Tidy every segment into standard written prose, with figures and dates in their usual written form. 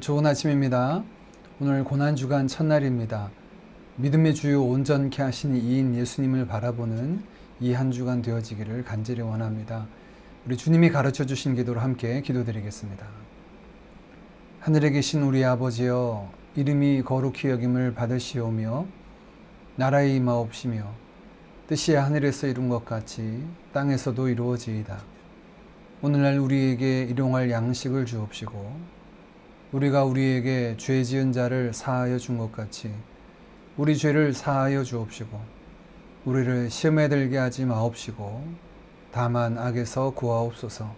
좋은 아침입니다. 오늘 고난주간 첫날입니다. 믿음의 주요 온전케 하신 이인 예수님을 바라보는 이 한 주간 되어지기를 간절히 원합니다. 우리 주님이 가르쳐 주신 기도로 함께 기도드리겠습니다. 하늘에 계신 우리 아버지여, 이름이 거룩히 여김을 받으시오며 나라의 임하옵시며 뜻이 하늘에서 이룬 것 같이 땅에서도 이루어지이다. 오늘날 우리에게 일용할 양식을 주옵시고 우리가 우리에게 죄 지은 자를 사하여 준 것 같이 우리 죄를 사하여 주옵시고 우리를 시험에 들게 하지 마옵시고 다만 악에서 구하옵소서.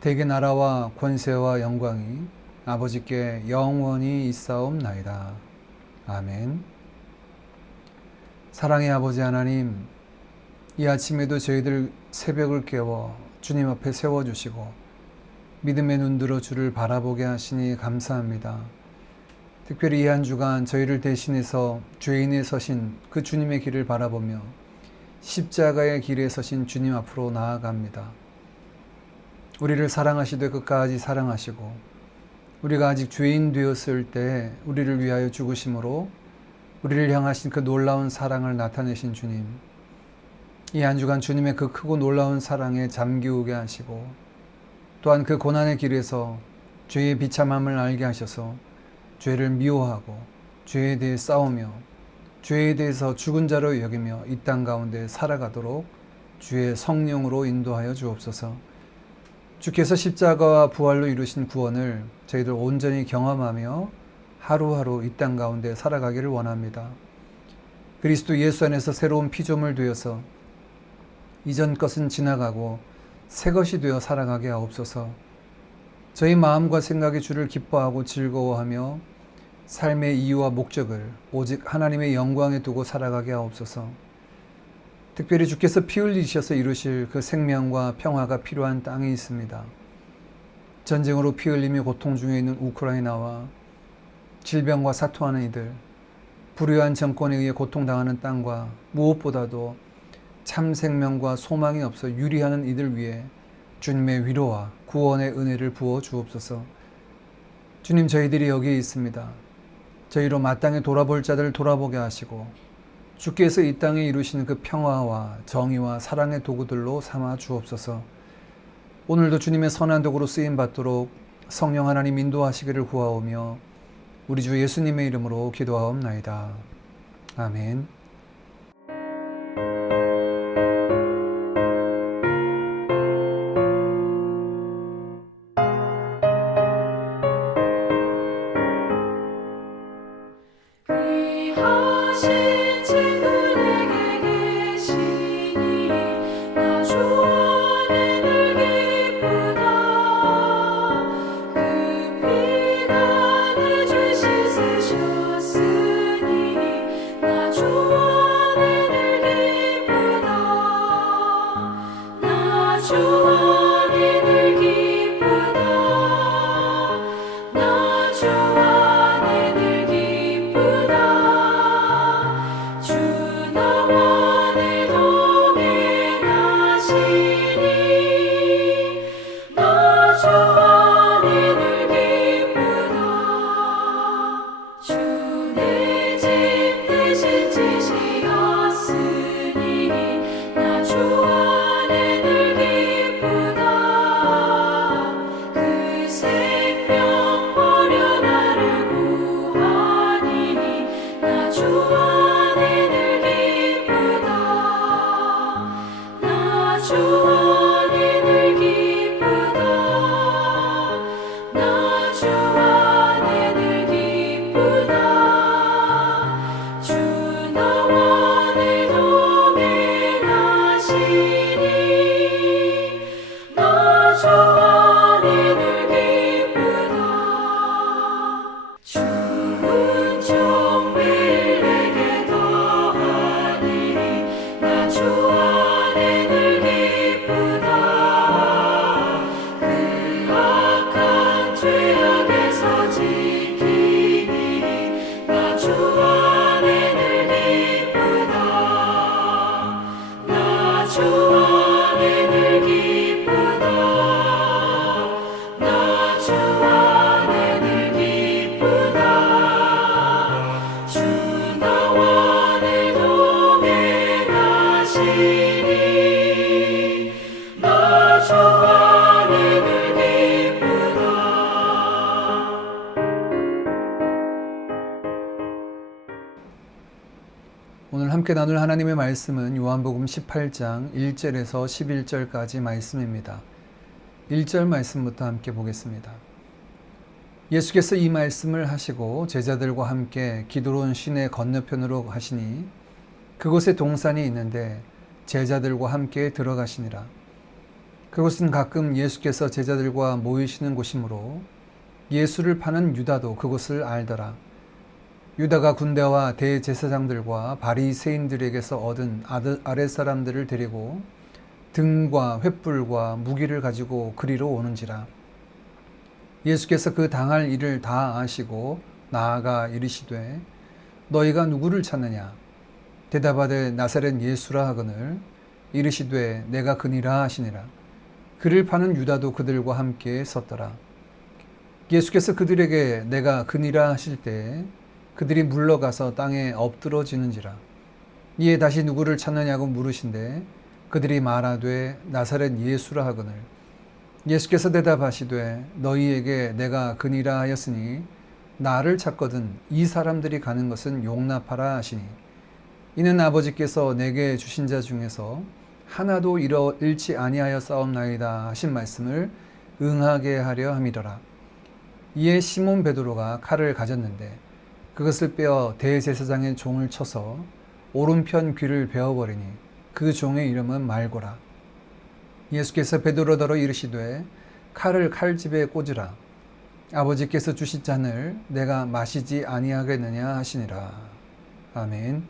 대개 나라와 권세와 영광이 아버지께 영원히 있사옵나이다. 아멘. 사랑의 아버지 하나님, 이 아침에도 저희들 새벽을 깨워 주님 앞에 세워주시고 믿음의 눈들어 주를 바라보게 하시니 감사합니다. 특별히 이 한 주간 저희를 대신해서 죄인에 서신 그 주님의 길을 바라보며 십자가의 길에 서신 주님 앞으로 나아갑니다. 우리를 사랑하시되 끝까지 사랑하시고 우리가 아직 죄인 되었을 때 우리를 위하여 죽으심으로 우리를 향하신 그 놀라운 사랑을 나타내신 주님, 이 한 주간 주님의 그 크고 놀라운 사랑에 잠기우게 하시고 또한 그 고난의 길에서 죄의 비참함을 알게 하셔서 죄를 미워하고 죄에 대해 싸우며 죄에 대해서 죽은 자로 여기며 이 땅 가운데 살아가도록 주의 성령으로 인도하여 주옵소서. 주께서 십자가와 부활로 이루신 구원을 저희들 온전히 경험하며 하루하루 이 땅 가운데 살아가기를 원합니다. 그리스도 예수 안에서 새로운 피조물 되어서 이전 것은 지나가고 새 것이 되어 살아가게 하옵소서. 저희 마음과 생각이 주를 기뻐하고 즐거워하며 삶의 이유와 목적을 오직 하나님의 영광에 두고 살아가게 하옵소서. 특별히 주께서 피 흘리셔서 이루실 그 생명과 평화가 필요한 땅이 있습니다. 전쟁으로 피 흘리며 고통 중에 있는 우크라이나와 질병과 사투하는 이들, 불의한 정권에 의해 고통당하는 땅과 무엇보다도 참 생명과 소망이 없어 유리하는 이들 위해 주님의 위로와 구원의 은혜를 부어 주옵소서. 주님, 저희들이 여기에 있습니다. 저희로 마땅히 돌아볼 자들을 돌아보게 하시고 주께서 이 땅에 이루시는 그 평화와 정의와 사랑의 도구들로 삼아 주옵소서. 오늘도 주님의 선한 도구로 쓰임 받도록 성령 하나님 인도하시기를 구하오며 우리 주 예수님의 이름으로 기도하옵나이다. 아멘. 주 함께 나눌 하나님의 말씀은 요한복음 18장 1절에서 11절까지 말씀입니다. 1절 말씀부터 함께 보겠습니다. 예수께서 이 말씀을 하시고 제자들과 함께 기드론 시내 건너편으로 가시니 그곳에 동산이 있는데 제자들과 함께 들어가시니라. 그곳은 가끔 예수께서 제자들과 모이시는 곳이므로 예수를 파는 유다도 그곳을 알더라. 유다가 군대와 대제사장들과 바리새인들에게서 얻은 아랫사람들을 데리고 등과 횃불과 무기를 가지고 그리로 오는지라. 예수께서 그 당할 일을 다 아시고 나아가 이르시되 너희가 누구를 찾느냐? 대답하되 나사렛 예수라 하거늘 이르시되 내가 그니라 하시니라. 그를 파는 유다도 그들과 함께 섰더라. 예수께서 그들에게 내가 그니라 하실 때 그들이 물러가서 땅에 엎드러지는지라. 이에 다시 누구를 찾느냐고 물으신데 그들이 말하되 나사렛 예수라 하거늘 예수께서 대답하시되 너희에게 내가 그니라 하였으니 나를 찾거든 이 사람들이 가는 것은 용납하라 하시니 이는 아버지께서 내게 주신 자 중에서 하나도 잃지 아니하여 싸움나이다 하신 말씀을 응하게 하려 함이더라. 이에 시몬 베드로가 칼을 가졌는데 그것을 빼어 대제사장의 종을 쳐서 오른편 귀를 베어버리니 그 종의 이름은 말고라. 예수께서 베드로더러 이르시되 칼을 칼집에 꽂으라. 아버지께서 주신 잔을 내가 마시지 아니하겠느냐 하시니라. 아멘.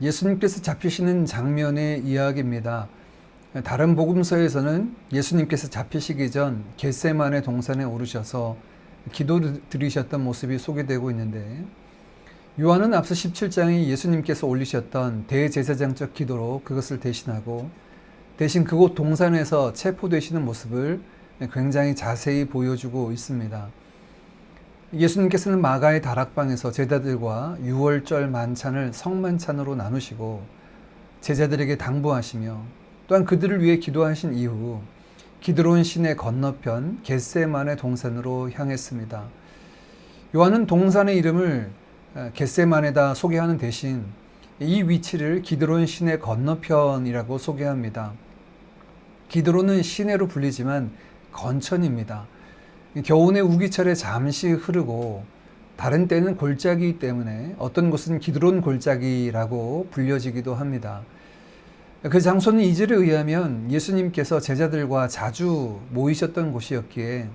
예수님께서 잡히시는 장면의 이야기입니다. 다른 복음서에서는 예수님께서 잡히시기 전 겟세마네 동산에 오르셔서 기도 드리셨던 모습이 소개되고 있는데 요한은 앞서 17장에 예수님께서 올리셨던 대제사장적 기도로 그것을 대신하고 대신 그곳 동산에서 체포되시는 모습을 굉장히 자세히 보여주고 있습니다. 예수님께서는 마가의 다락방에서 제자들과 유월절 만찬을 성만찬으로 나누시고 제자들에게 당부하시며 또한 그들을 위해 기도하신 이후 기드론 시내 건너편 겟세마네 동산으로 향했습니다. 요한은 동산의 이름을 겟세마네다 소개하는 대신 이 위치를 기드론 시내 건너편이라고 소개합니다. 기드론은 시내로 불리지만 건천입니다. 겨우내 우기철에 잠시 흐르고 다른 때는 골짜기이기 때문에 어떤 곳은 기드론 골짜기라고 불려지기도 합니다. 그 장소는 이절에 의하면 예수님께서 제자들과 자주 모이셨던 곳이었기에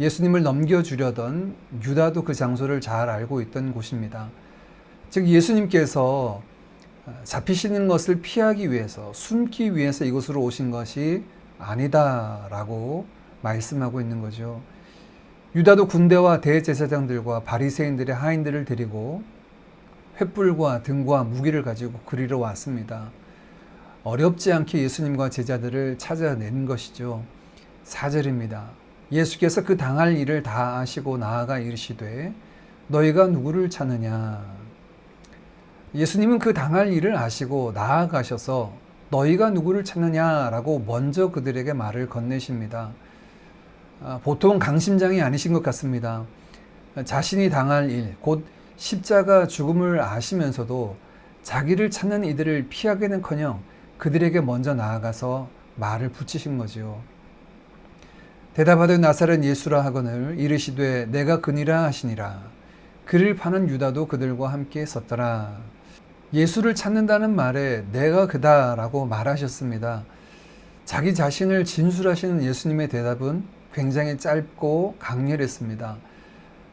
예수님을 넘겨주려던 유다도 그 장소를 잘 알고 있던 곳입니다. 즉 예수님께서 잡히시는 것을 피하기 위해서 숨기 위해서 이곳으로 오신 것이 아니다라고 말씀하고 있는 거죠. 유다도 군대와 대제사장들과 바리새인들의 하인들을 데리고 횃불과 등과 무기를 가지고 그리러 왔습니다. 어렵지 않게 예수님과 제자들을 찾아낸 것이죠. 4절입니다. 예수께서 그 당할 일을 다 아시고 나아가 이르시되 너희가 누구를 찾느냐? 예수님은 그 당할 일을 아시고 나아가셔서 너희가 누구를 찾느냐라고 먼저 그들에게 말을 건네십니다. 보통 강심장이 아니신 것 같습니다. 자신이 당할 일, 곧 십자가 죽음을 아시면서도 자기를 찾는 이들을 피하기는커녕 그들에게 먼저 나아가서 말을 붙이신 거지요. 대답하되 나사렛 예수라 하거늘 이르시되 내가 그니라 하시니라. 그를 파는 유다도 그들과 함께 섰더라. 예수를 찾는다는 말에 내가 그다라고 말하셨습니다. 자기 자신을 진술하시는 예수님의 대답은 굉장히 짧고 강렬했습니다.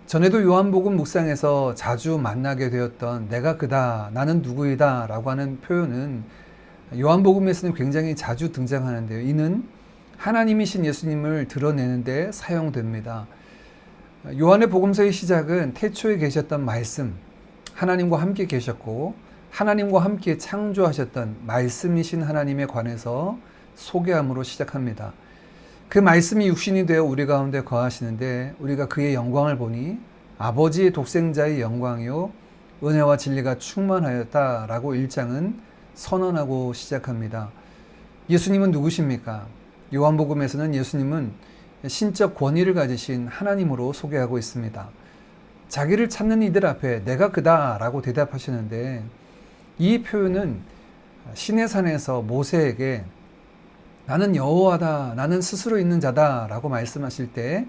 전에도 요한복음 묵상에서 자주 만나게 되었던 내가 그다, 나는 누구이다 라고 하는 표현은 요한복음에서는 굉장히 자주 등장하는데요. 이는 하나님이신 예수님을 드러내는데 사용됩니다. 요한의 복음서의 시작은 태초에 계셨던 말씀, 하나님과 함께 계셨고 하나님과 함께 창조하셨던 말씀이신 하나님에 관해서 소개함으로 시작합니다. 그 말씀이 육신이 되어 우리 가운데 거하시는데 우리가 그의 영광을 보니 아버지의 독생자의 영광이요 은혜와 진리가 충만하였다라고 1장은 선언하고 시작합니다. 예수님은 누구십니까? 요한복음에서는 예수님은 신적 권위를 가지신 하나님으로 소개하고 있습니다. 자기를 찾는 이들 앞에 내가 그다라고 대답하시는데, 이 표현은 시내산에서 모세에게 나는 여호와다, 나는 스스로 있는 자다라고 말씀하실 때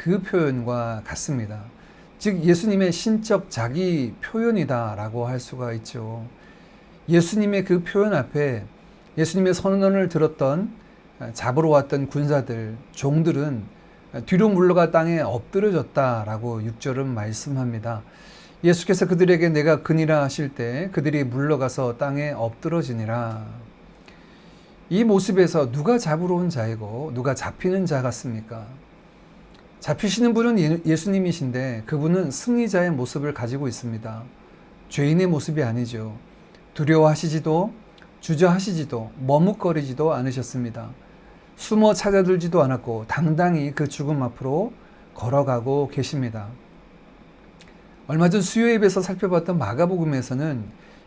그 표현과 같습니다. 즉 예수님의 신적 자기 표현이다라고 할 수가 있죠. 예수님의 그 표현 앞에 예수님의 선언을 들었던 잡으러 왔던 군사들, 종들은 뒤로 물러가 땅에 엎드려졌다라고 6절은 말씀합니다. 예수께서 그들에게 내가 그니라 하실 때 그들이 물러가서 땅에 엎드러지니라. 이 모습에서 누가 잡으러 온 자이고 누가 잡히는 자 같습니까? 잡히시는 분은 예수님이신데 그분은 승리자의 모습을 가지고 있습니다. 죄인의 모습이 아니죠. 두려워하시지도 주저하시지도 머뭇거리지도 않으셨습니다. 숨어 찾아들지도 않았고 당당히 그 죽음 앞으로 걸어가고 계십니다. 얼마 전 수요예배에서 살펴봤던 마가복음에서는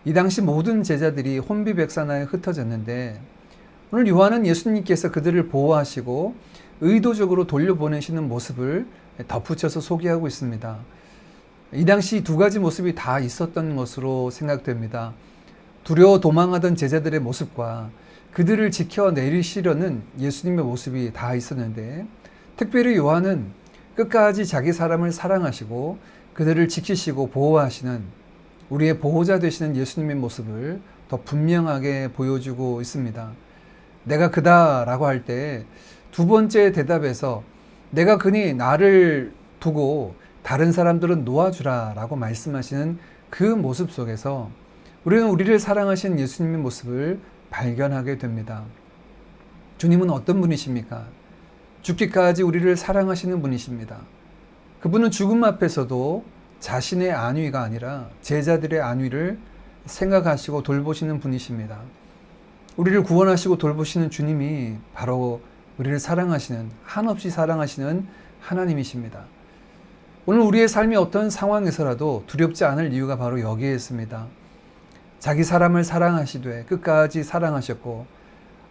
이 당시 모든 제자들이 혼비백산하여 흩어졌는데 오늘 요한은 예수님께서 그들을 보호하시고 의도적으로 돌려보내시는 모습을 덧붙여서 소개하고 있습니다. 이 당시 두 가지 모습이 다 있었던 것으로 생각됩니다. 두려워 도망하던 제자들의 모습과 그들을 지켜내리시려는 예수님의 모습이 다 있었는데, 특별히 요한은 끝까지 자기 사람을 사랑하시고 그들을 지키시고 보호하시는 우리의 보호자 되시는 예수님의 모습을 더 분명하게 보여주고 있습니다. 내가 그다라고 할 때 두 번째 대답에서 내가 그니 나를 두고 다른 사람들은 놓아주라 라고 말씀하시는 그 모습 속에서 우리는 우리를 사랑하신 예수님의 모습을 발견하게 됩니다. 주님은 어떤 분이십니까? 죽기까지 우리를 사랑하시는 분이십니다. 그분은 죽음 앞에서도 자신의 안위가 아니라 제자들의 안위를 생각하시고 돌보시는 분이십니다. 우리를 구원하시고 돌보시는 주님이 바로 우리를 사랑하시는, 한없이 사랑하시는 하나님이십니다. 오늘 우리의 삶이 어떤 상황에서라도 두렵지 않을 이유가 바로 여기에 있습니다. 자기 사람을 사랑하시되 끝까지 사랑하셨고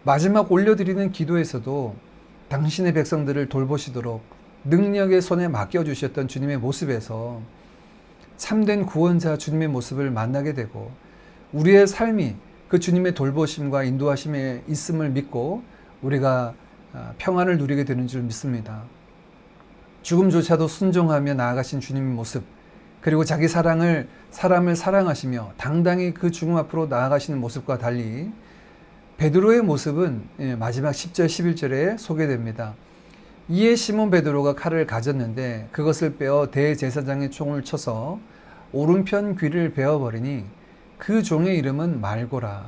마지막 올려드리는 기도에서도 당신의 백성들을 돌보시도록 능력의 손에 맡겨주셨던 주님의 모습에서 참된 구원자 주님의 모습을 만나게 되고 우리의 삶이 그 주님의 돌보심과 인도하심에 있음을 믿고 우리가 평안을 누리게 되는 줄 믿습니다. 죽음조차도 순종하며 나아가신 주님의 모습, 그리고 자기 사람을 사랑하시며 당당히 그 죽음 앞으로 나아가시는 모습과 달리 베드로의 모습은 마지막 10절 11절에 소개됩니다. 이에 시몬 베드로가 칼을 가졌는데 그것을 빼어 대제사장의 총을 쳐서 오른편 귀를 베어버리니 그 종의 이름은 말고라.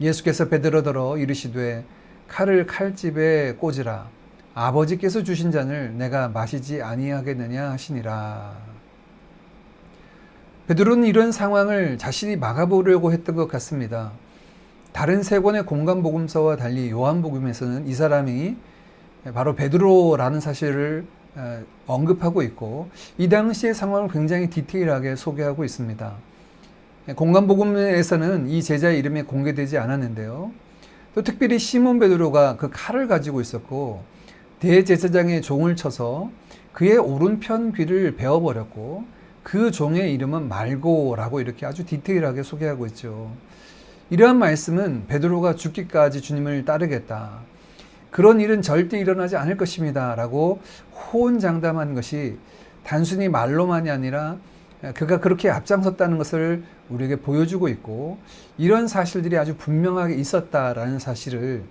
예수께서 베드로더러 이르시되 칼을 칼집에 꽂으라. 아버지께서 주신 잔을 내가 마시지 아니하겠느냐 하시니라. 베드로는 이런 상황을 자신이 막아보려고 했던 것 같습니다. 다른 세 권의 공간복음서와 달리 요한복음에서는 이 사람이 바로 베드로라는 사실을 언급하고 있고 이 당시의 상황을 굉장히 디테일하게 소개하고 있습니다. 공간복음에서는 이 제자의 이름이 공개되지 않았는데요. 또 특별히 시몬 베드로가 그 칼을 가지고 있었고 대제사장의 종을 쳐서 그의 오른편 귀를 베어버렸고 그 종의 이름은 말고라고 이렇게 아주 디테일하게 소개하고 있죠. 이러한 말씀은 베드로가 죽기까지 주님을 따르겠다, 그런 일은 절대 일어나지 않을 것입니다 라고 호언장담한 것이 단순히 말로만이 아니라 그가 그렇게 앞장섰다는 것을 우리에게 보여주고 있고, 이런 사실들이 아주 분명하게 있었다라는 사실을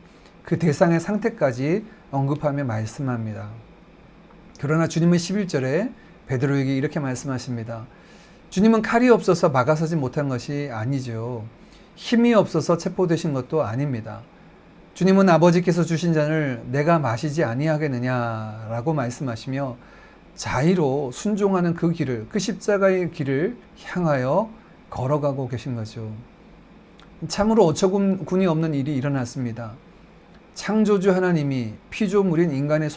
그 대상의 상태까지 언급하며 말씀합니다. 그러나 주님은 11절에 베드로에게 이렇게 말씀하십니다. 주님은 칼이 없어서 막아서지 못한 것이 아니죠. 힘이 없어서 체포되신 것도 아닙니다. 주님은 아버지께서 주신 잔을 내가 마시지 아니하겠느냐라고 말씀하시며 자의로 순종하는 그 길을, 그 십자가의 길을 향하여 걸어가고 계신 거죠. 참으로 어처구니 없는 일이 일어났습니다. 창조주 하나님이 피조물인 인간의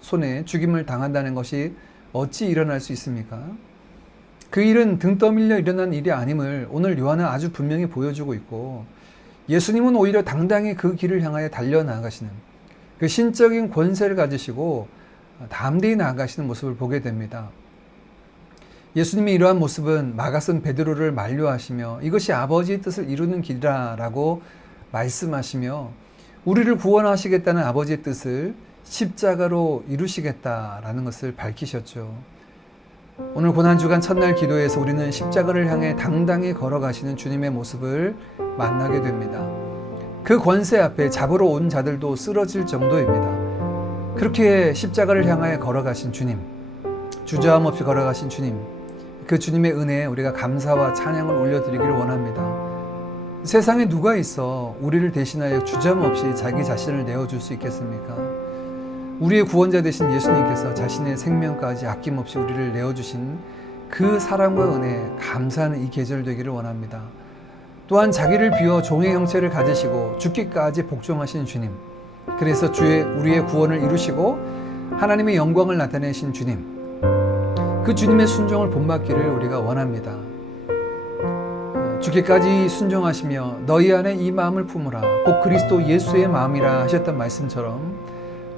손에 죽임을 당한다는 것이 어찌 일어날 수 있습니까? 그 일은 등 떠밀려 일어난 일이 아님을 오늘 요한은 아주 분명히 보여주고 있고, 예수님은 오히려 당당히 그 길을 향하여 달려나가시는 그 신적인 권세를 가지시고 담대히 나아가시는 모습을 보게 됩니다. 예수님의 이러한 모습은 마가선 베드로를 만류하시며 이것이 아버지의 뜻을 이루는 길이라라고 말씀하시며 우리를 구원하시겠다는 아버지의 뜻을 십자가로 이루시겠다라는 것을 밝히셨죠. 오늘 고난주간 첫날 기도에서 우리는 십자가를 향해 당당히 걸어가시는 주님의 모습을 만나게 됩니다. 그 권세 앞에 잡으러 온 자들도 쓰러질 정도입니다. 그렇게 십자가를 향하여 걸어가신 주님, 주저함 없이 걸어가신 주님, 그 주님의 은혜에 우리가 감사와 찬양을 올려드리기를 원합니다. 세상에 누가 있어 우리를 대신하여 주저함 없이 자기 자신을 내어줄 수 있겠습니까? 우리의 구원자 되신 예수님께서 자신의 생명까지 아낌없이 우리를 내어주신 그 사랑과 은혜에 감사하는 이 계절 되기를 원합니다. 또한 자기를 비워 종의 형체를 가지시고 죽기까지 복종하신 주님, 그래서 우리의 구원을 이루시고 하나님의 영광을 나타내신 주님, 그 주님의 순종을 본받기를 우리가 원합니다. 죽기까지 순종하시며 너희 안에 이 마음을 품으라 곧 그리스도 예수의 마음이라 하셨던 말씀처럼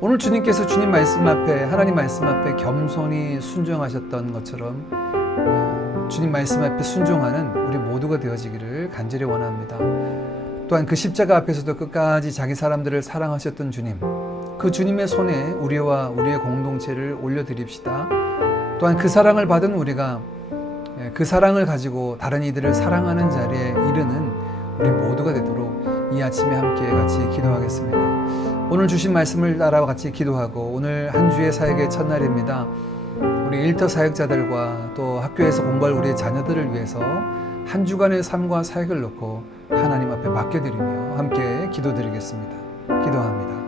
오늘 주님께서 주님 말씀 앞에, 하나님 말씀 앞에 겸손히 순종하셨던 것처럼 주님 말씀 앞에 순종하는 우리 모두가 되어지기를 간절히 원합니다. 또한 그 십자가 앞에서도 끝까지 자기 사람들을 사랑하셨던 주님, 그 주님의 손에 우리와 우리의 공동체를 올려드립시다. 또한 그 사랑을 받은 우리가 그 사랑을 가지고 다른 이들을 사랑하는 자리에 이르는 우리 모두가 되도록 이 아침에 함께 같이 기도하겠습니다. 오늘 주신 말씀을 따라 같이 기도하고 오늘 한 주의 사역의 첫날입니다. 우리 일터 사역자들과 또 학교에서 공부할 우리의 자녀들을 위해서 한 주간의 삶과 사역을 놓고 하나님 앞에 맡겨드리며 함께 기도드리겠습니다. 기도합니다.